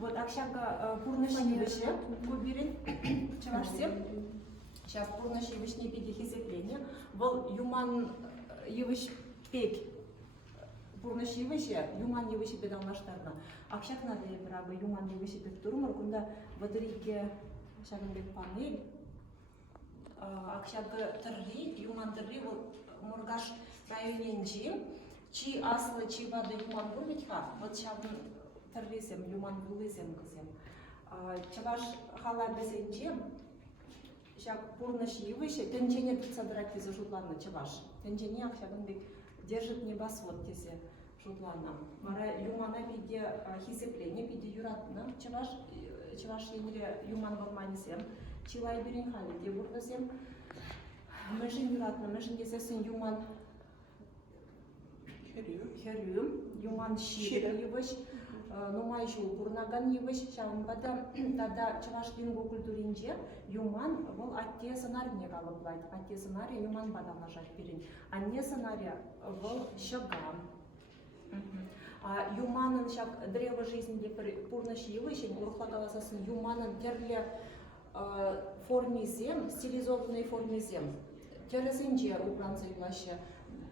Вот акшага пурнышни выше кубирин чавашсе. Сейчас пурнышни вышне пиди хизепление. Вол юман евыш пек пурнышни выше юман евыше бедалнаштарна. Акшак надо брабы юман евыше пек турмар кунда вадырике шагынбек панель. Акшага тырри юман тырри вол мургаш районенчи чи аслы чи вады юман бурбитха. Вот шагын тырлисем, юман булысем кызем. Чаваш хала безенче, шак пурныши выше, тенчене пиццадрак тизе жутлана чаваш. Тенчене акшагынбек держит небосвод тизе жутлана. Мара юмана пиде хизепление, пиде юратна. Чаваш енере юман болманисем. Чилай берин хали де бурнысем. Межин юратна, межин десесен юман херю, юман шире евыш. Нумай жул курнаган евыш шамбада тада чаваш лингу культуринже юман вол атте сценарий галыплайт. Атте сценарий юман бадалнажат берин. Анне сценарий вол шагам. Юманын шак древо жизни пурныш евышен урхлагаласасын юманын терле формизем, стилизованной формизем. Терезинже укранцы юлаще.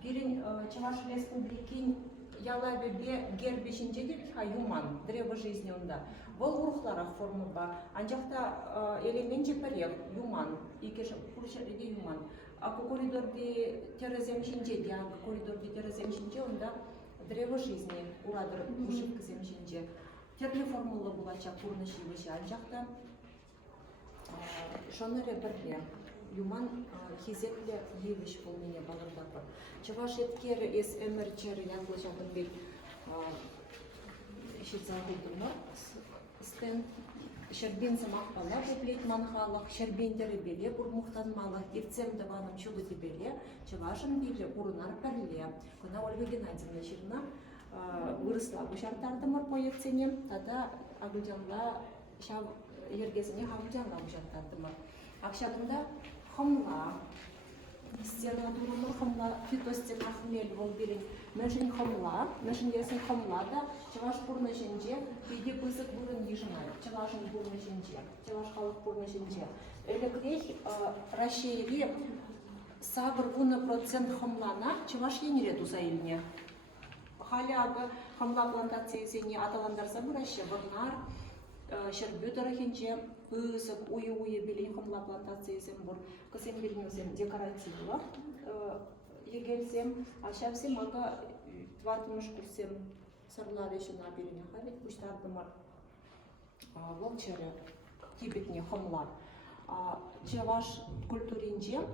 Берин чаваш республикин ялабебе гербешинче деп юман древо жизни онда. Вол урухларах формуба. Анжакта элементче перек юман. Икеш куршеде юман. Ако коридорде тереземшинче, дианг коридорде тереземшинче онда древо жизни урадыр ушик кыземшинче. Терле формула булача курныши выше анжакта. Шоныре берле. Юман хизепле евиш был меня балардапа. Чаваш еткер эс эмерчер янглыша бенбек шизагудуна стен шербин самахпала буплет манхалах шербендері беле бурмухтан малах ирцем даваным чугути беле чавашын биле урунар перле. Кона Ольга Геннадьевна ширна выросла бушартардымыр проектсене тада агылжанла шав ергесіне хавжанла бушартардымыр. Акшадында хомла, стена турумur хомла, фитостена хмель вол берин. Мәшин хомла, мәшин ясын хомла да, чаваш пурны женже, биде пысык бурын ежинай, чавашын пурны женже, чаваш халық пурны женже. Элекрей Рашейли сабыр 1% хомлана, чаваш енере туза илне. Халяга хомла плантациясыне аталандарса бураща, варнар, шербютера хенче, пысык, уе билин хомла плантациясен бур, кысем билинесем декоративла, егельсем, а шавсем ага твартымыш курсем сарлар еще на билине хавит, пуштардымар волчере, кибетне хомла. Чаваш культуринже,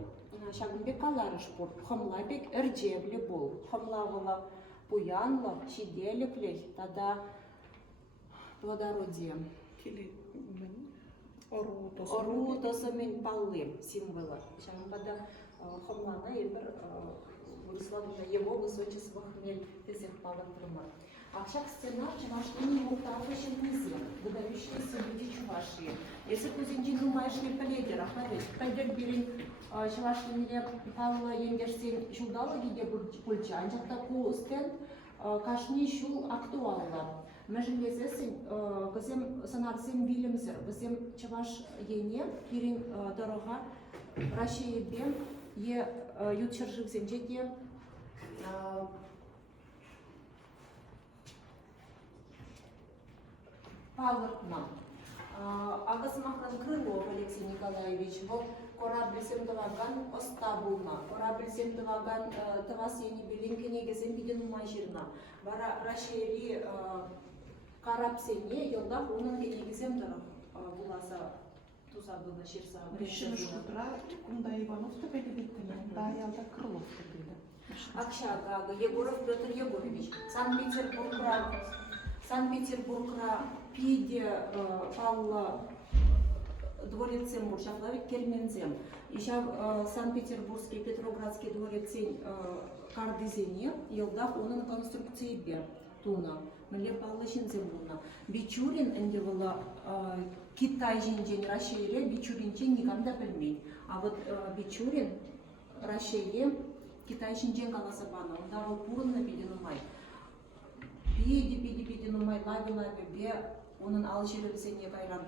шагынбек каларыш бур, хомла бек эрджевле бол, хомла вола пуянла, чиделеклех, тада плодородие. Ору тосымен паллы символы. Шамбада хомлана ебір высловлено его высочество хмель тезех палатырмар. Акшак стена чавашнини мухтарвы шенкузе, выдающиеся люди чуваши. Если кузинчин думаешли паледера, хавеш, пальдер берин чавашниниле палла ендерсен шулдалы гиде пульча, анчакта ку стенд кашни шул актуалла. Межелезесен кызем санарсем билимсер, кызем чаваш ене пирин дорога Рашиебе е ютчерживсен жеде палыртма. Агасмахран Крылов Алексей Николаевич, вот корабль семдаваган остабулна, корабль семдаваган тавас ени билинкене гезем биден умайжирна. Вара Рашиеби карапсене елда onun гезем дара буласа тузабына ширса. Решили шутра, кунда Ивановта перебиттене, да ялда Крыловта билdi. Акшага Егоров Петр Егорович, Санкт-Петербургра пиде палла дворецем буршафлавик кермензем. Еще Санкт-Петербургский Петроградский дворецен кардизене елда onun конструкции бе туна. Мле палла шинзем буна. Бичурин эндевала Китай жинжен Рашиере Бичуринчен никогда білмейн. А вот Бичурин Рашиере Китай жинжен каласабана. Он давал пурын на биденумай. Биди нумай лави бе Onun Alжир сене кайран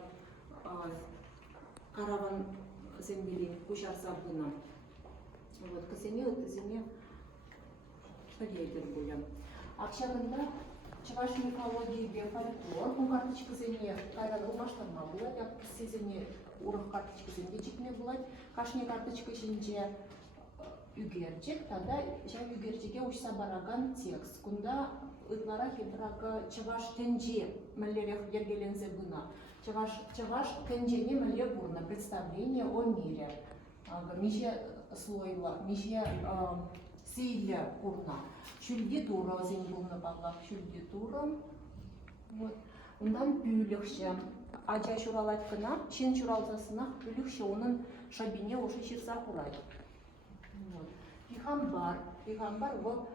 караван зембелин кушар сабына. Вот кысене утызене полейдер булям. Акшагында Чуваш мифологии бе фольклор, bu карточка зене кайран улмаштарма булат, як сезене урок карточка зене чикме булат, кашне карточка жинже үгерчек, тада жа үгерчеге учса бараган текст. Кунда ытлара хитрага чуваш тенже мәллерех ергелензе бына. Чуваш тенжене мәлле бурна представление о мире. Миже слойла, миже силля бурна. Шүлге тура зен булна баллах, шүлге тура. Вот. Ундан пүлікші. Ажа шуралать кына, шен шуралзасына пүлікші оның шабине оши ширса құрайды. Пихамбар ол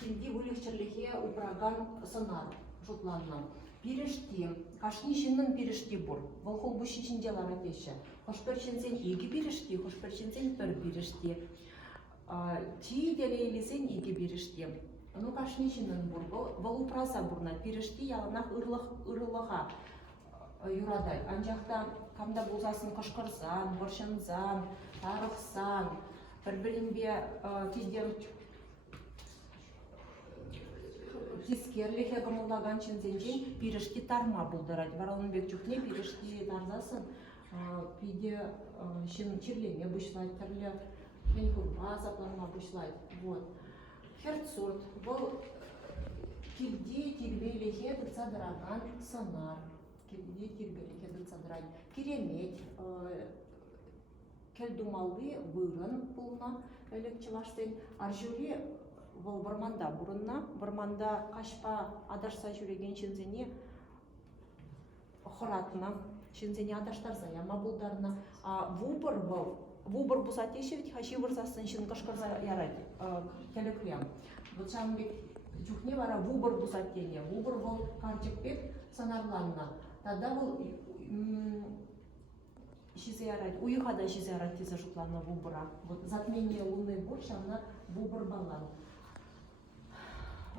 килди вылегчерлихе упраган сынар жутланнан. Пирешти, кашни шиннын пирешти бур. Вол хол буши чинделара теші. Хошперченсен иги пирешти, хошперченсен пір пирешти. Чи делейлесен иги пирешти. Ну кашни шиннын бур. Вол упраса бурна пирешти яланах ырылыға юрадай. Анжақта камда болзасын кышқырсан, боршынзан, тарықсан, бір-бірінбе кезден тискерлихе гамыллаган чензенжен пирешти тарма булдырать. Варалын бек жүхне пирешти тарзасын пиде чирлеме бұшлайт, тірлі менхурба запланма бұшлайт. Вот. Херцурт. Бұл килди тирбейлихе дырцадыраган санар. Килди тирбейлихе дырцадыраган керемет. Келдумалды вырын пулна элек чываштен аржури вол бұрманда бұрынна, бұрманда қашпа адашса жүреген чензене хоратна, чензене адаштар заяма бұлдарына. Вубыр бұсатешевет хаши вырзасын шын қышқырза ярайды, келеклям. Бұл чамбек жүхне бара вубыр бұсатене, вубыр бұл карчықпек санарланна. Тада бұл шизе ярайды, уйхада шизе ярайды теза жұтланна вубыра. Затмение луны бұр, шамна вубыр балан.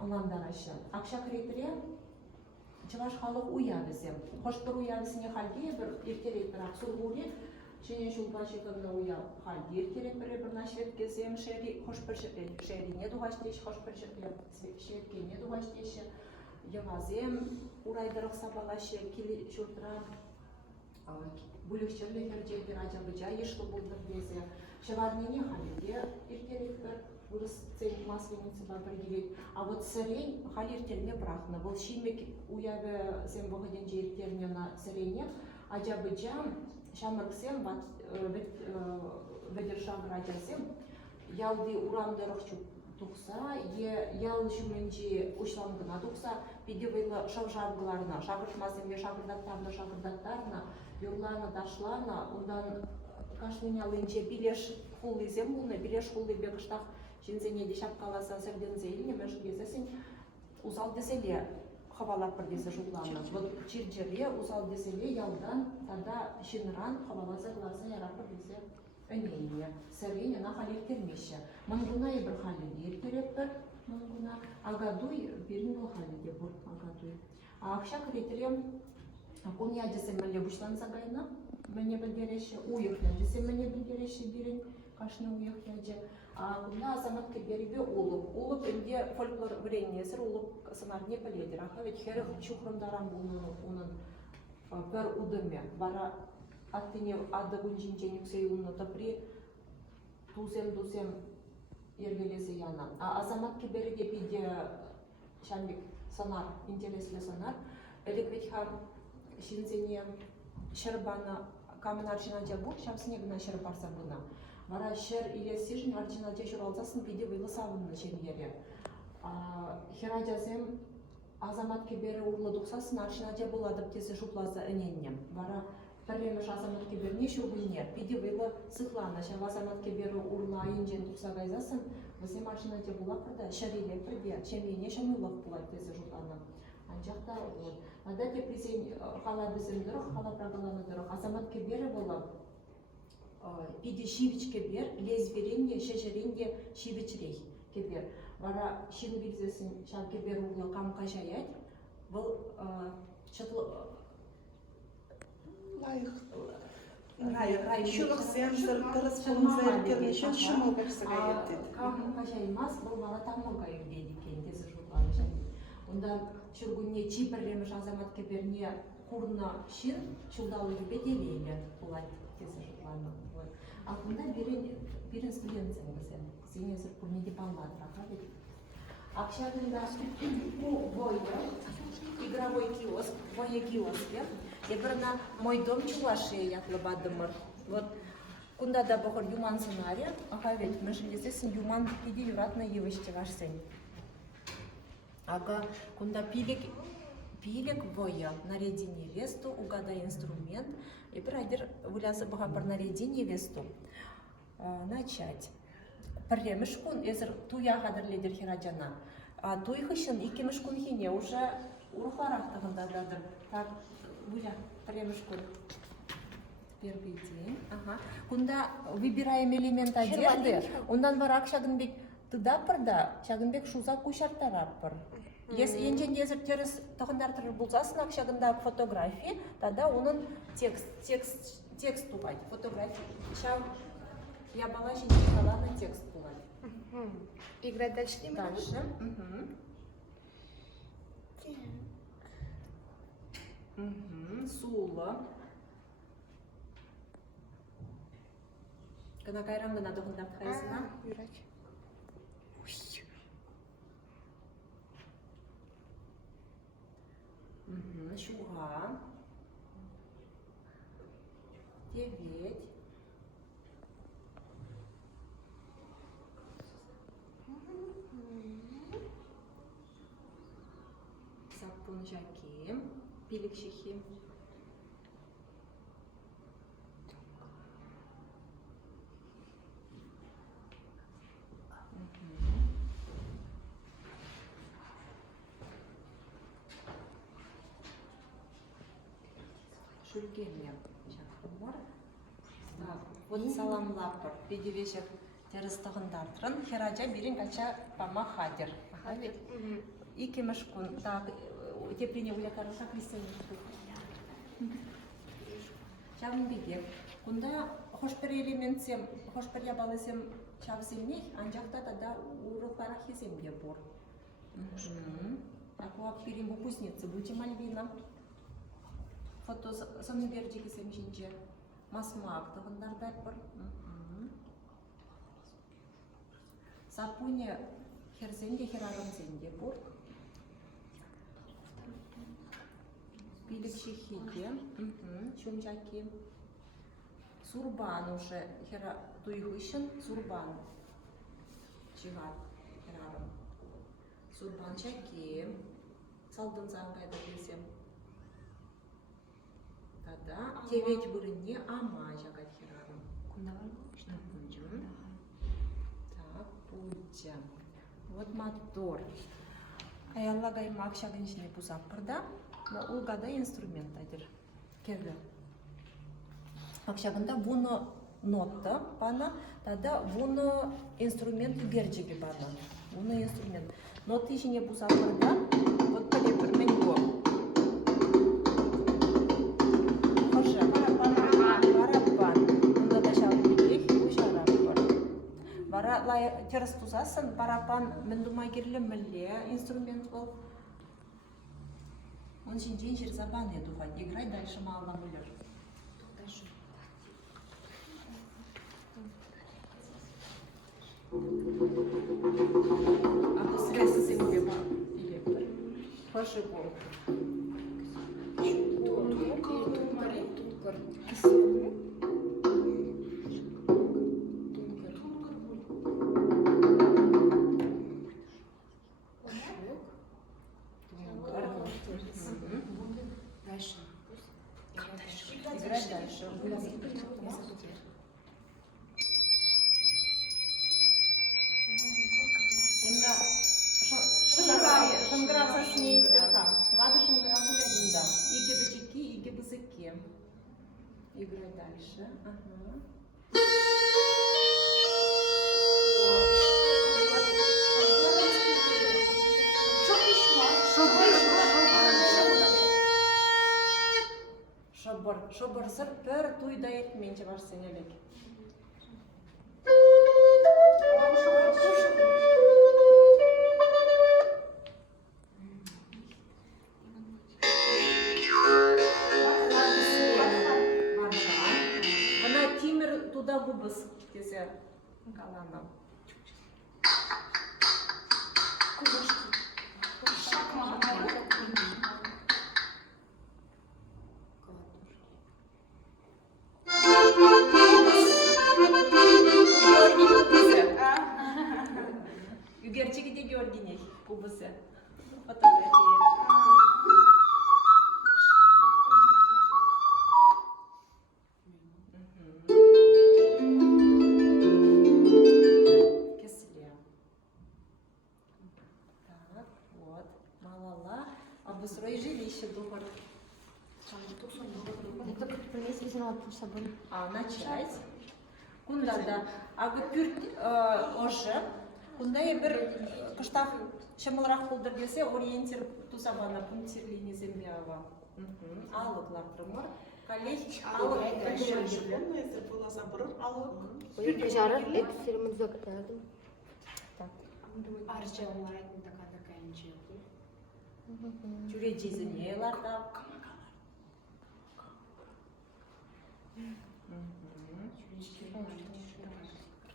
Аландарашы. Акша кретіре чываш халық уявызем. Хошпыр уявызіне халге бір ертерек бір ақсыл ғуре, шене жулбашығымна уяв халге ертерек бір нашвет кезем хошпыр шерине дуғаштеш, хошпыр шеткене дуғаштеші, явазем урайдырық сабалашы келі жұртыра бүлікшірлі хердейдер ажабыжа ешлі бұлдыр дезе. Шеварнене халге ертерек бір вырыс цень масленицы бабыргелет. А вот сырень халиртерне брахна. Был шимек уяве зем выходен жертерне на сырене. Ажабыджам шамырксем ведершам радиасем. Ялды урандырық тұқса, ял жүменже ұшлангына тұқса, педевайлы шавжарғыларына, шағыртмасынбе шағырдаттарына, юрлана дашлана, ондан кашменялынже билеш хулызем бұлны, билеш хулы бекіштақ жинзене де шапқаласа сәрден зейліне мәжгезесін ұзал деселе хавалап бір десе жұлланы. Вот чирджере ұзал деселе ялдан тада шинран хаваласа глаза ярап бір десе өнейне. Сәрвен ана халер термеші. Маңғына ебір халер керек бір маңғына. Агадуй берін бұл халеде бұл агадуй. Ақша кіретерем коня десе мәле бұшлан загайна. Мәне білдереші, уйықна десе мәне білдереші берін кашны уйықна де. Кунда азамат кеберебе улып энде фольклор вреннесір улып санар не поледер. Аха ведь херіх чухрымдарам оның бір удыме. Бара аттыне ады күнжинчен yüksей ұлны тапри тузем ергелесі яна. Азамат кебереде пиде шанбек санар, интереслі санар. Элек ведь хам шинзене шербана камен аршина жабу, шам снегна шербарса бұна. Вара шер или сижн арчина тешур алзасын пиде вылы савынны шенгере. Херадязем азамат кебері урлы дұқсасын арчина жабыл адаптесі шуплаза әненнем. Вара пәрремеш азамат кеберіне шуғынер. Пиде вылы сықлана. Шав азамат кебері урла айынжен дұқса гайзасын. Візем арчина жабыл ақырда шәреле бірде. Шәмейне шамылық бұлай тезі жұланы. Анжақта ол. Ада тепресен қала бізім дұрық, қала прагаланы дұрық. Азамат кебері болы пиде шивич кебер, лезверенде, шешеренде шивичрей кебер. Вара шин бизесін шав кебер углы қамқа жаять. Бұл Рай. Шулық сенсор, дұрыс болмыздар термешен шымыл кәпсіға еттеді. Кам қажаймас, бұл бала тамылға үйдейді екен, десі жұлғаны және. Онда шүргінне чипірлеміш азамат кеберне құрна шын шылдалы gibi делейлі болады, десі жұлғаны. Алтында бірін студентсен бізен, сен езір күрнеде балмадыраға беді. Акшадында игровой киоск, киоске. Ебірна мой дом Чувашия ятлыбадымыр. Вот кунда да бохор юман сценарий, ага ведь мы же естественно юман иди юратна евыште вашсен. Ага кунда пилик воя наряди невесту, угадай инструмент. И прайдер вуляса бога пар наряди невесту. Начать. Парремешкун, езер туя хадыр лидер хираджана. А туй хышын икемешкун хине уже урухларақтығында дадыр. Так, Буля, парремешкун. Первый день. Ага. Кунда выбираем элемент одежды. Ондан барак шагынбек тыдапырда, шагынбек шуза кушартараппыр. Если енжен езер теріс тұғындар болсасын ақшағында фотографии, тогда оның текст туғайды. Фотография. Я бала жинче калана текст болады. Играть дальше не могу? Дальше. Сулы. Кына кайран гына доғындар тқайсына. Юрач. Шуға. 9. Сапун жаки. Пилик шихи. Шүргенлер. Вот саламлапыр. Беде вечер терістығындартырын. Хераджа берін кача пама хадер. Ике машкун. Так, тепление уля хороша крестьяне. Чавын беде. Кунда хош бір элементсем, хош бір ябалысем чавсемней, анжақта тада урылпара хеземге бор. Акуап берін выпускницы. Будете Мальвина. Фото соны бердегі семжинже. Масмак тұғындарда бір. Сапуне херзенде херарымзенде бұр. Билік шехеде. Чумчаки. Сурбан уже хера туйгышын. Сурбан. Чигат херарым. Сурбан чаки. Салдын заңғайда келсем. Да, тевет бұрынне ама жағат херарым. Кунда бар ма? Так, пудя. Вот мотор. Аялла гаймак шагын жіне бұзап бірда. Улгада инструмент адыр. Келді. Акшагында вуны нотты бана, тада вуны инструмент үгерджігі бана. Вуны инструмент. Ноты жіне бұзап бірда. Вот пәле бір мен го. Теріс тұзасын, барапан міндумай керлі мүлі инструмент бол. Он жинжен жер забан едуға. Играй дальше мала мүлір. А бұл сіресі сенге бар. Електір. Хошы бол. Играть дальше. Шынгырап сасыне икерка. Вады шынгырап улядында. Иге бычеки, иге бызыке. Играть дальше. Шобыр сыр пір туйда етменче барсын елек. Ана темір туда бубыз десе каланам. Югерчеги де Георгиней кубысы. Фотография. Кесле. Так, вот. Малала. Обустрой жилище духар. Это как принес везена по собой. Начать. Кунда да. Ага пюрт оже. Кунда бир кыштак шамылрак болдыр десе ориентир тусабана пунктирлини землява. Алыклар тұрмыр. Коллег алык. Если было забрать, алло. Жарар, это все равно закатали. Арча оларайтын такада кайынчы. Жүре жезіне ларда.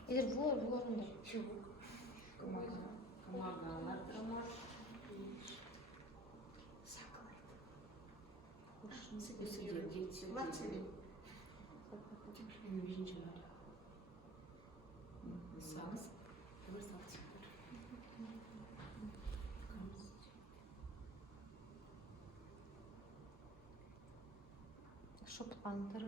Эдер булар. Кымагалар тұрмыр. Шоптантыр.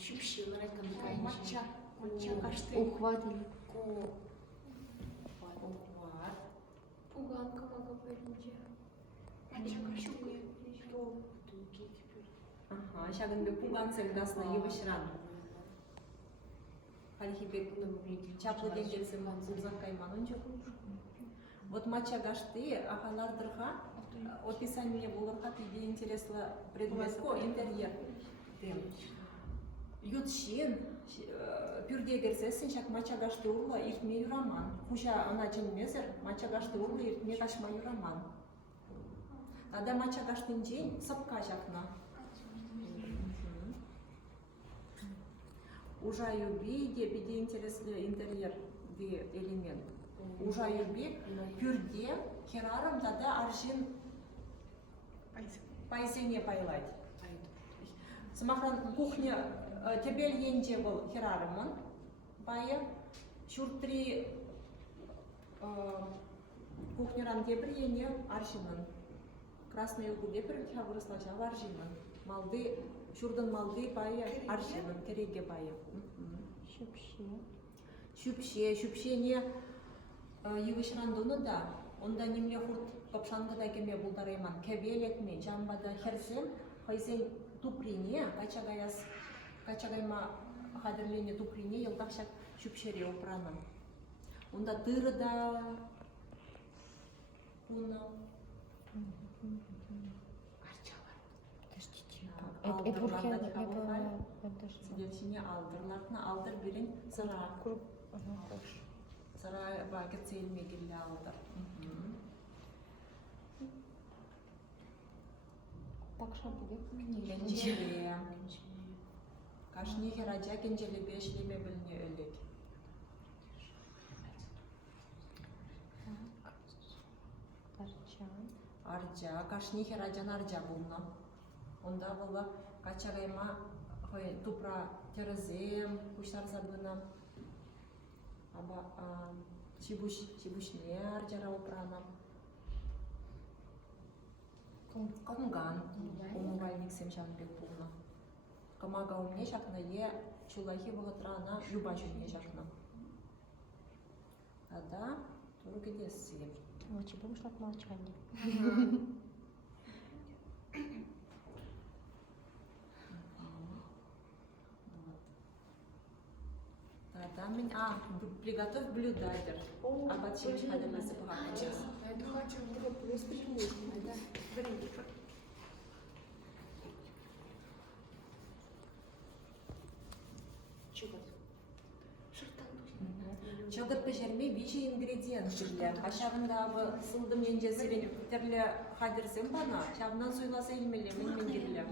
Шупшилар айтканда кайынчы. Матча кашты. Ухватили. Ухват. Пуганка мага беринче. Ага, шагын бе пуган сельгасна евышран. Халихибек чаплы дегелсем узак кайманын жок. Вот матча гашты ахалардырга описание булырга тебе интересно предмет ко интерьер. Ютшин пюрде герсесин шак матча гашты урла иртме юраман. Хуша ана ченмезер матча гашты урла иртме кашма юраман. Ада матча гаштын жейн сапка жакна. Ужаюби де интересный интерьер де элемент. Ужаюби пюрде керарым тада аршин пайсене пайлать. Самахран кухня тебель енже был керарымын. Бая шуртри кухняран дебір ене аршинын. Красный угу дебір хавырысла жав аршинын. Малды шурдан малды бая аршинын кереге бая. Шупше не евышрандуны да. Онда немле хурт капшангыда кеме булдарайман. Кебелекме жамбада херсен хайсен туприне качагайма хадырлене туприне елдакшак шупшере опранын. Онда тырыда куна сидельшине алдырларына алдыр берин сыра. Сыра багет сейлмегелле алдыр. Кенжеле. Кашни хераджа кенжеле бешлеме билне өлек. Арджа, кашни хераджан арджа булна. Онда була качагайма тупра терезем, куштар забына. Аба чибушне арджара опрана. Комган, умывальник семшанбек булна. Камага умне шакна е чулахи вагатрана люба чуне шакна. Ада турги десси. Мочи будешь так молчание. Да, приготовь блюдайдер. А подчинишь хадер насыпага. Я думаю, что будет просто Чогат пешерме вичи ингредиент кирле. Ашавында бу сылдым енжесирен терле хадирсем бана. Шавнан суйласа илмеле мен кирле.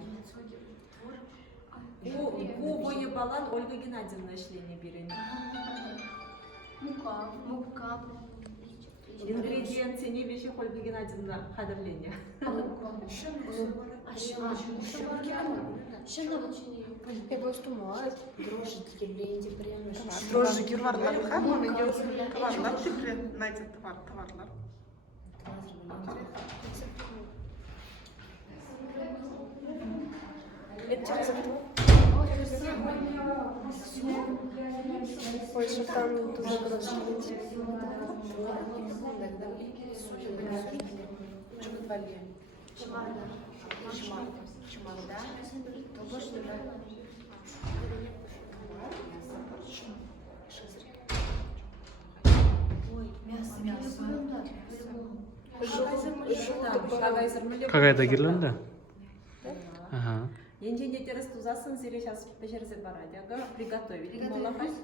Бу бою балан Ольга Геннадьевна ишлене берен. Мука. Ингредиент сене вещи Ольга Геннадьевна хадирлене. Дрожжи ленде прямо. Дрожжи кирварлар хамманы товарлар типре найдет товарлар. Ой, что там тоже гроздь. Чумалда. То больше не Ой, мясо. Какая-то гирлянда? Ага. Енженде терес тузасын зире сейчас пешерзе барадяга приготовить. Молохать.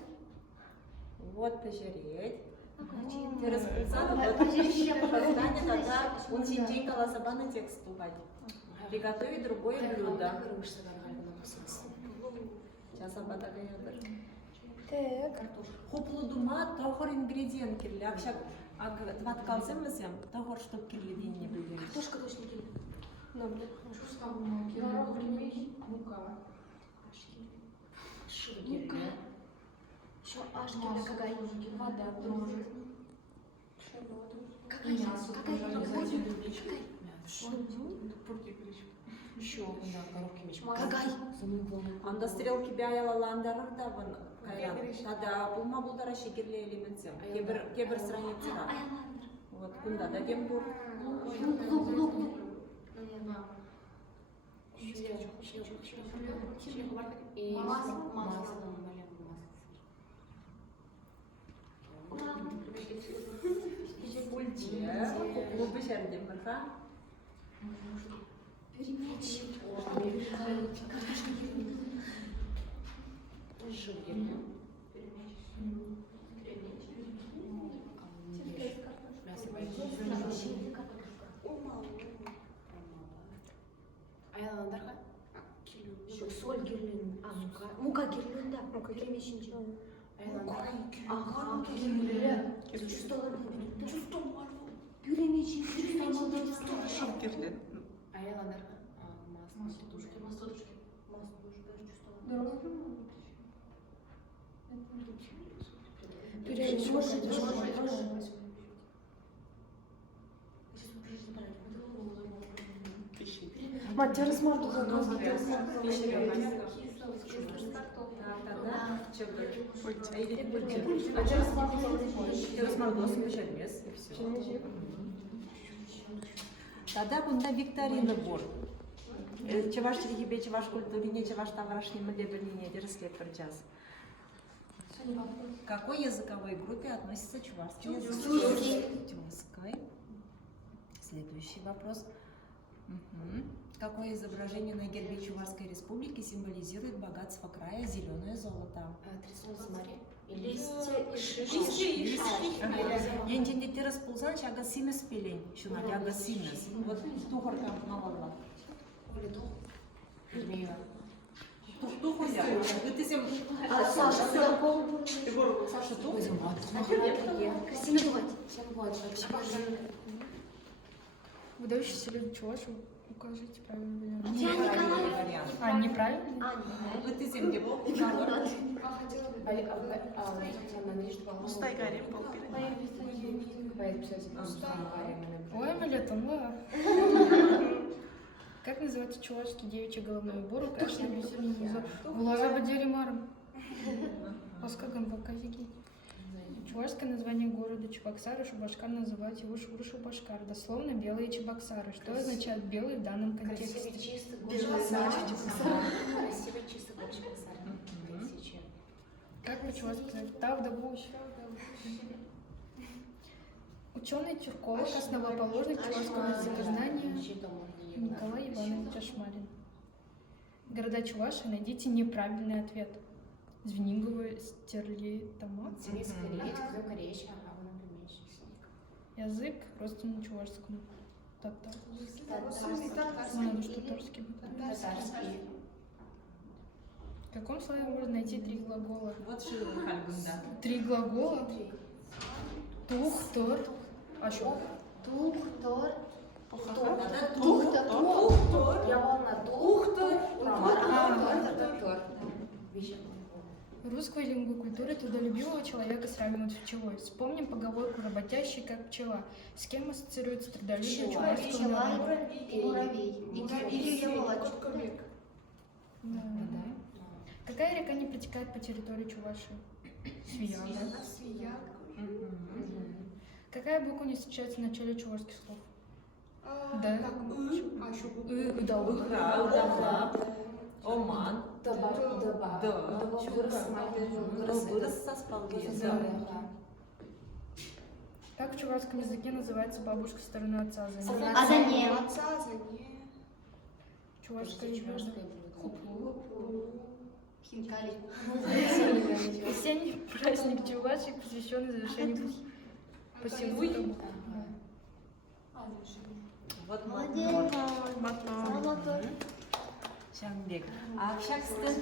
Вот пешереть. Терес пулсан, вот создание тогда он синджей каласабана текст пухать. Приготовить другое блюдо. Сейчас абадаga ягыр. Так. Хуплудума тохор ингредиент кирле. Акшак тват калсемесем тохор чтоб кирле день не были. Картошка точно не Мука. Что ашкина какая? Вода, дрожжи. Какая? Еще да, коробки меч. Какая? Анда стрелки бяялаландарыр да вон каян. Тада булма булдара шекерле элементсем. Кебір страницара. Вот кунда да дем бур. И масло. Пульче. Хуплу пешердем бирха. Соль гирлин, мука гирлин, да, мука гирлин. Ага, гирлин. Чувством пюремечи, Шапкирле. Мать, рассматриваю. Тогда кунда викторина бор. Чеваш чиргибе, чеваш культурине, чеваш таврашни млебернине дерслеп час. К какой языковой группе относится чувашский язык? Тюркской. Следующий вопрос. Какое изображение на гербе Чувашской республики символизирует богатство края зеленое золото? Енженде терес пулсан шага симес пелень, шуна яга симес. Вот тухорка малала. Тухоря. Вытысем. Саша тух. Кристина бывает. Выдающийся люди чуваши. Укажите правильный вариант. А, неправильно? Вытысем где был. Пустай гарем полпили. Ой, Малета, как называется чувашский девичий головной убор? Улага Бадеримаром. Паскаган Баказики. Чувашское название города Чебоксары Шубашкар называют его Шубашкар. Дословно белые Чебоксары. Что означает белый в данном контексте? Красивый чистый Как по-чувашски? Тавдагуш. Ученый-тюрколог, основоположник чувашского языкознания Николай Иванович Ашмарин. Города Чувашии, найдите неправильный ответ. Звениговый, стерлитамак. Язык родственный чувашскому. Татар. Ну, надо что татарский быть. В каком слове можно найти 3 глагола? Вот шилу хальгунда. 3 глагола? Тух, тор. А что? Тухтор. Русскую лингу культуры трудолюбивого человека сравнивают с пчелой. Вспомним поговорку «работящий как пчела». С кем ассоциируется трудолюбие чувашского народа? Муравей. Да. Какая река не протекает по территории Чувашии? Свияга. Какая буква не встречается в начале чувашских слов? Да. Удала. Оман. Вырос со спалгеза. Как в чувашском языке называется бабушка со стороны отца? Азане. Чувашское имя. Хуплу. Хинкали. Весенний праздник чувашек, посвященный завершению посеву. Вот Молодец. Шамбек. А всяксты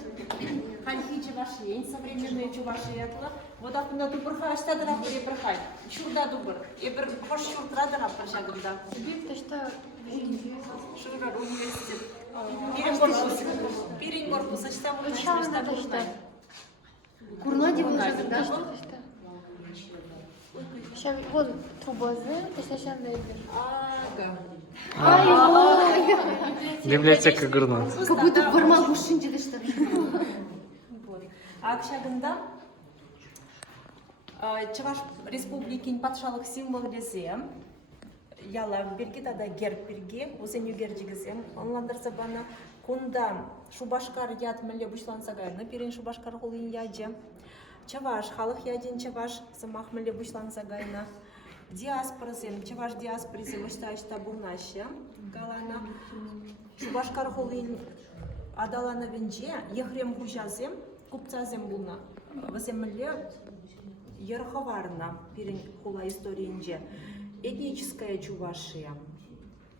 хальхи чуваши, современные чуваши это. Вот так на дубрха, что дра перепрхай. Шурда дубр. И бер хош шурда дра пршагда. Ты что? Шурда университет. Пирень корпус, что мы начнем. Курнади да? Сейчас вот трубазы, ты сейчас Ага. Библиотека Гурнат. Как будто формал гушинчи да что. Акшагында Чуваш республикин патшалық символ десем, яла берге тада герб берге, осен югердигізем, онландырса бана, кунда шубашкар яд міле бұшланса гайны, перен шубашкар холын яде. Чуваш халық яден чуваш самах міле бұшланса гайны. Диаспорасем, чуваш диаспорасы выштайшта бурнаще, галана. Шубашкар холын адалана венже, ехрем хужазем, купцазем булна. Ваземле ерховарна перен хула историинже. Этническая Чувашия,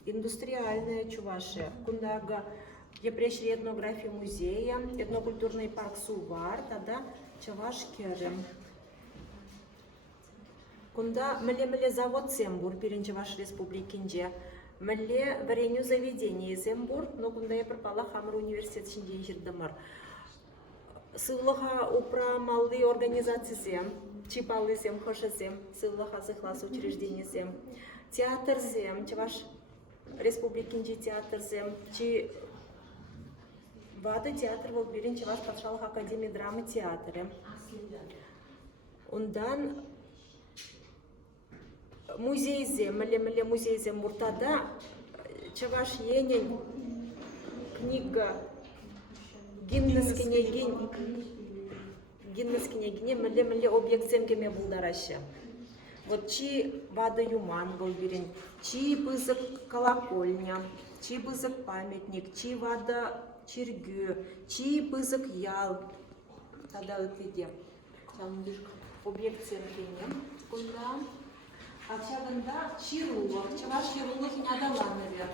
индустриальная Чувашия, кундага епрешри этнографии музея, этнокультурный парк Сувар, тогда Чуваш керем. Кунда мле завод Зембур перен Чуваш республикинже. Мле варенью заведение Зембур, но кунда я пропала Хамр университет шинде жирдамар. Сыллаха упра малды организации зем, чипалы зем, хоша зем, сыллаха зыхлас учреждение зем, театр зем, Чуваш республикинчи театр зем, чи вады театр был берин Чуваш патшалық академии драмы театре. Ондан музей зем, мле музей зем муртада, Чуваш енен книга Гиннес княгине мле объект земгеме булдараще. Вот чи вада юман был берен, чи бызык колокольня, чи бызык памятник, чи вада чиргю, чи бызык ял. Тогда вот иди. Объект земгеме. Куда? Акчаганда чирулок, чуваш чирулок и надалановер.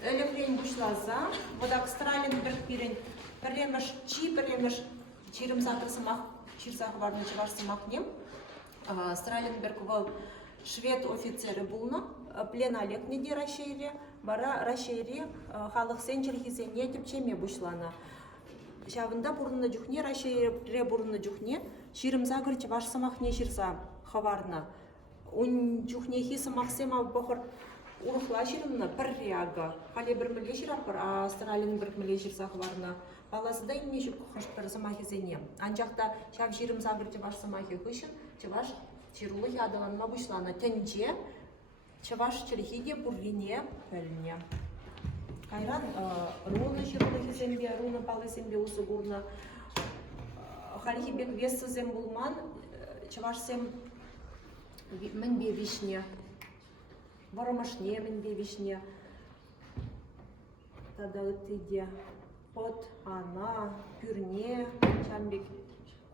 Элефрень бушлаза, вот так Страленберг пирень, перемеш чи, перемеш чирим закры самах, чирсах варны чуваш самах нем. Страленберг был швед офицеры булна, плен Олег неде расшире, бара расшире, халық сенчерхизе не тепчеме бушлана. Шавында бурны джухне, расшире бурны джухне, чирим закры чуваш самах не чирса хаварна. Он джухнехи самах сема бохор урухлаширымна пірряга. Хали бір мілешір апыр, а Страленберг мілешір сақварна. Баласыда иннеші құқыш бір самахи зене. Анжақта шав жирым сағыр чеваш самахи құшын, чеваш чирулы ядыланма бұшлана. Тенже чеваш чырхиде бұргене пөліне. Кайран руны жирулы зембе, руны палы зембе ұсы бұрна. Халихи бек весы зем бұлман, чеваш зем мінбе вишне. Воромашне, вишне. Тогда вот иди. код, ана, пюрне, чамбик,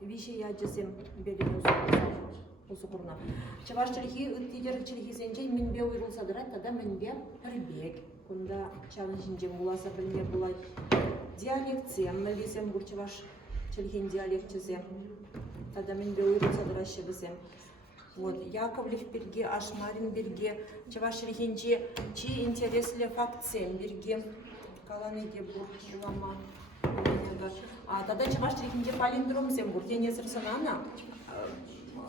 виши яджесем белем усукурна. Чаваш чельхи, тидер чельхи сенчей минбе уйрулса дырат, тада минбе прибег. Кунда чавын жинжем буласа білме булай. Диалектсем, мэлисем бурчаваш чельхин диалектсем. Тада минбе уйрулса дырат шебесем. Вот, Яковлев берге, Ашмарин берге, чаваш чельхинчи, чи интересле фактсем берге. Каланыге бур, чувама. А тада чаваш чельхинчи палиндромсем бур, денесір санана.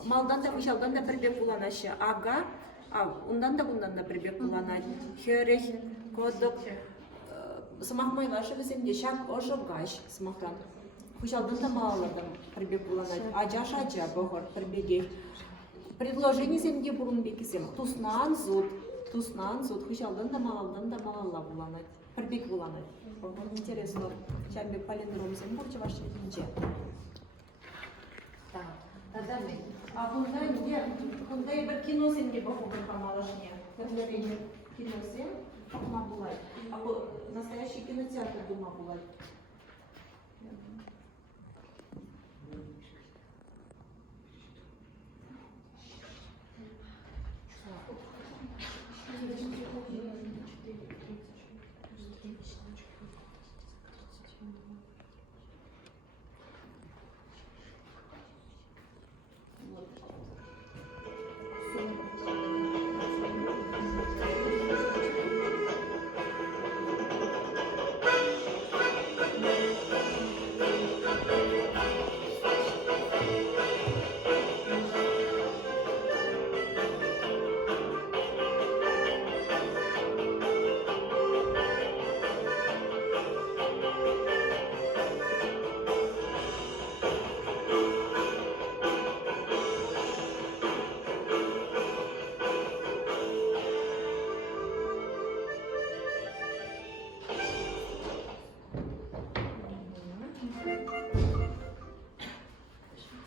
Малдан да мышалдан да прибег буланашы. Ага, ундан да bundan да прибег буланать. Херех, кодок, смахмайлашы біземде шак ожогаш смахтан. Мышалдан да малаладан прибег буланать. Ажа богор прибеге. Предложение земде бурун бекисем. Туснан зуд, мышалдан да малала буланать. Прибег буланать. Интересно. Чамбе палиндромсем бурча ваш чинче. Тогда а бұндай бір кино сенге бақуға қамалашыне, көрлеріне кино сен қақма бұлай. А бұл настоящий кинотеатр дума бұлай.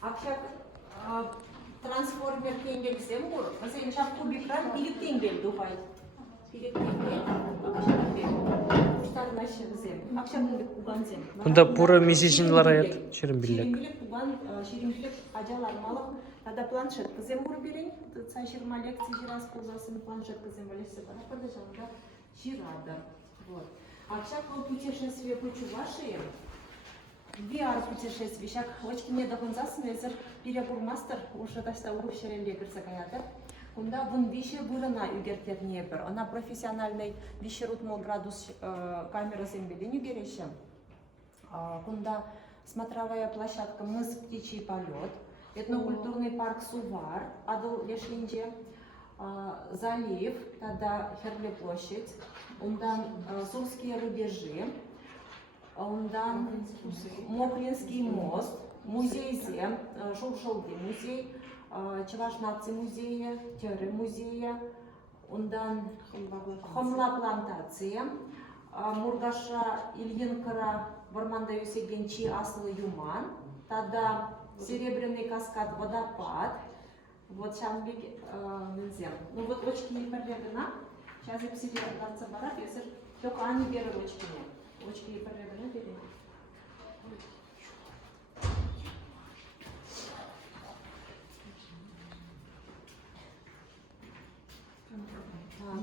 Akşak transformer tengelsem bu. Mesela şap kubikran bilik tengel duhay. Bilik tengel. Akşak bir. Kuşlar naşırızem. Akşak bilik kubansem. Bunda pura mesajlar ayat. Şirin bilek. Şirinbilik kuban, şirinbilik acalar malık. Tada planşet kızem bur birin. Sen şirma leksi jiras kuzasını planşet kızem valesi var. Продолжала жирада. Вот. Акшак по путешествию по Чувашии. VR-путешествие. Сейчас очень не до конца смысл перебурмастер уже дошла урок шеренде кирсакаятыр. Кунда бун више бурана үгертер небір. Она профессиональный више рутмо градус камера зембелин үгерешем. Кунда смотровая площадка «Мыс птичий полет», этнокультурный парк Сувар, Адыл Лешинче, залив, тогда Херле площадь, ундан Сурские рубежи, ундан Мокринский мост, музей Зем, Шуршолги музей, Чуваш нации музея, Теры музея, ундан Хомла плантация, Мургаша Ильинкара Варманда Юсегенчи Аслы Юман, тогда Серебряный каскад водопад, вот Шамбик Нельзем. Ну вот очки не порведена, сейчас я посидела отдаться барак, если только они берут очки нет. Очки не порведена, берем.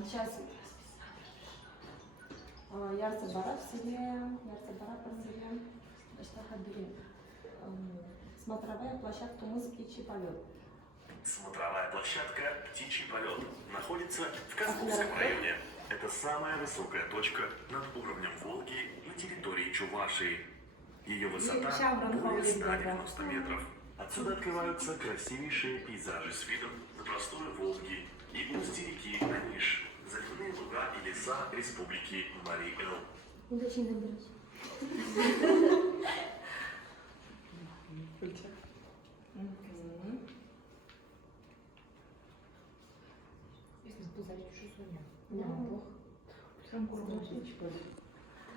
Сейчас ярца барак в селе, что ходили. Смотровая площадка «Мыс птичий полет». Смотровая площадка «Птичий полет» находится в Козловском районе. Это самая высокая точка над уровнем Волги на территории Чувашии. Ее высота более 190 метров. Отсюда открываются красивейшие пейзажи с видом на просторы Волги и устье реки Аниш, заливные луга и леса республики Марий-Эл.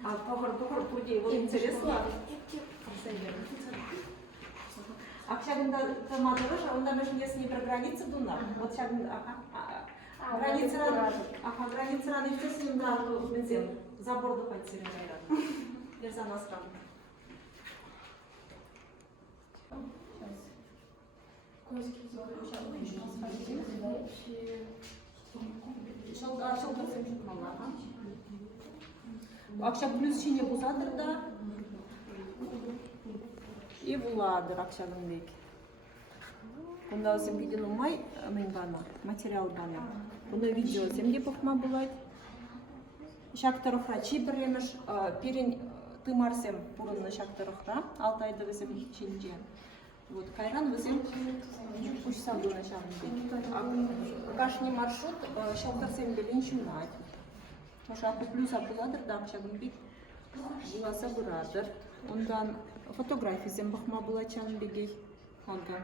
А похор туди, вот интересно. А когда тамадырыш, он там еще не про границы дуна. Вот сейчас границы раны, что с ним да, бензин, забор духать серебряный. Ержан Асрам. Акча плюс шине бузадыр да. И буладыр акчанын бек. Кунда өзім видео умай, мен бана, материал бана. Бұны видео земде покма булайт. Шактарыхра чи біремеш, перен тымарсем бұрынны шактарыхра, 6 айды өзім чинже. Вот, кайран өзім кушса бұны шағын бек. Кашни маршрут шалтарсем белін чумайт. Шақты плюса буладыр да акчагын бек. Буласа бұрадыр. Ондан фотография зем бақма булачан бегей. Ондан